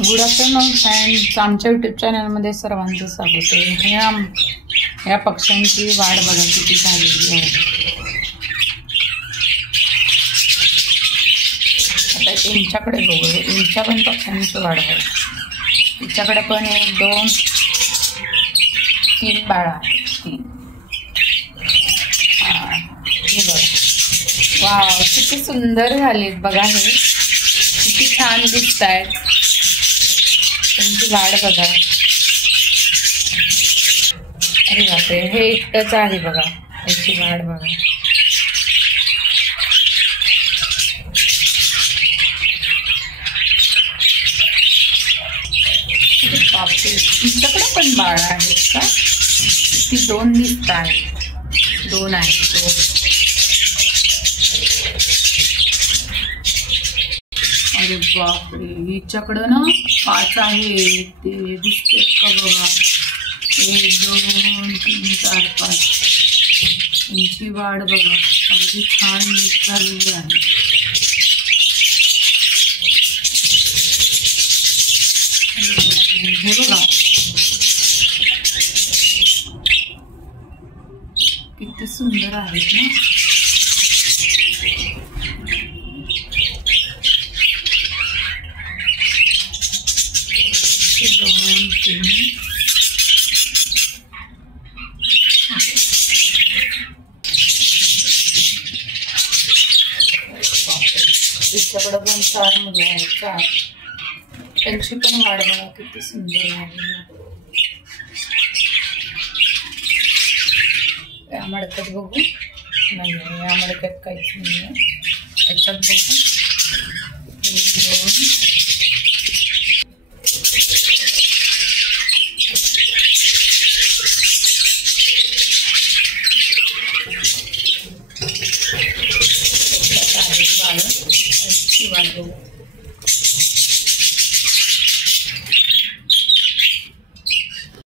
Good afternoon friends. आमच्या YouTube चॅनलमध्ये सर्वांचं स्वागत आहे. ह्या पक्ष्यांची वाढ बघा किती झालेली आहे. आता यांच्याकडे बघू, यांच्या पण पक्ष्यांची वाढ आहे. तिच्याकडे पण 1 2 3 बाळा आहेत. 3. हे बघा, वाव किती सुंदर झालेत बघा. हे किती छान दिसत आहेत. त्यांची वाढ बघा. अरे बापरे, हे एकटंच आहे बघा. याची वाढ बघा. बापरे, तुमच्याकडे पण बाळ आहेत का? ती 2 दिसत आहेत. 2 आहेत. अरे बापरे, हिच्याकडं ना 5 आहे. ते दिसते का बघा. 1 2 3 4 5. यांची वाढ बघा अगदी छान झालेली आहे. हे बघा किती सुंदर आहेत ना. तिच्याकडे पण 4 मुलं आहेत. 4. त्यांची पण वाढ बघा किती सुंदर आहे. या मडक्यात बघू. नाही, या मडक्यात काहीच नाही आहे. त्याच्यात बघू 1 2